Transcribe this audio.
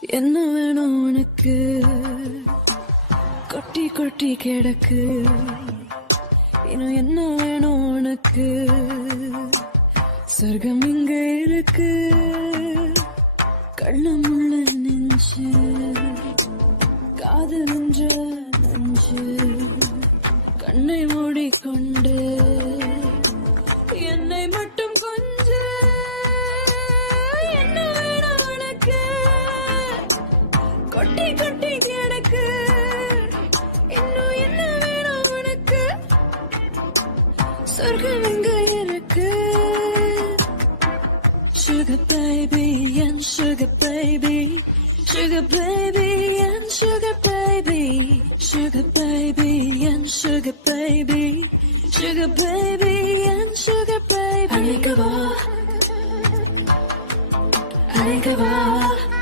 என்ன வேணும் உனக்கு? கொட்டி கொட்டி கிடக்கு. இன்னும் என்ன வேணும் உனக்கு? சொர்க்கம் இங்க இருக்கு. கள்ளமுள்ள நெஞ்சு, காதலென்ற நெஞ்சு, கண்ணை மூடிக்கொண்டு என்னை மட்டும் கொஞ்ச. என்ன வேணும் உனக்கு? கொட்டி கொட்டி கிடக்கு. இன்னும் என்ன வேணும் உனக்கு? சொர்க்கம் எங்க இருக்கு? Sugar baby and sugar baby, sugar baby and sugar baby, sugar baby and sugar baby, sugar baby and sugar baby. Anikava, Anikava.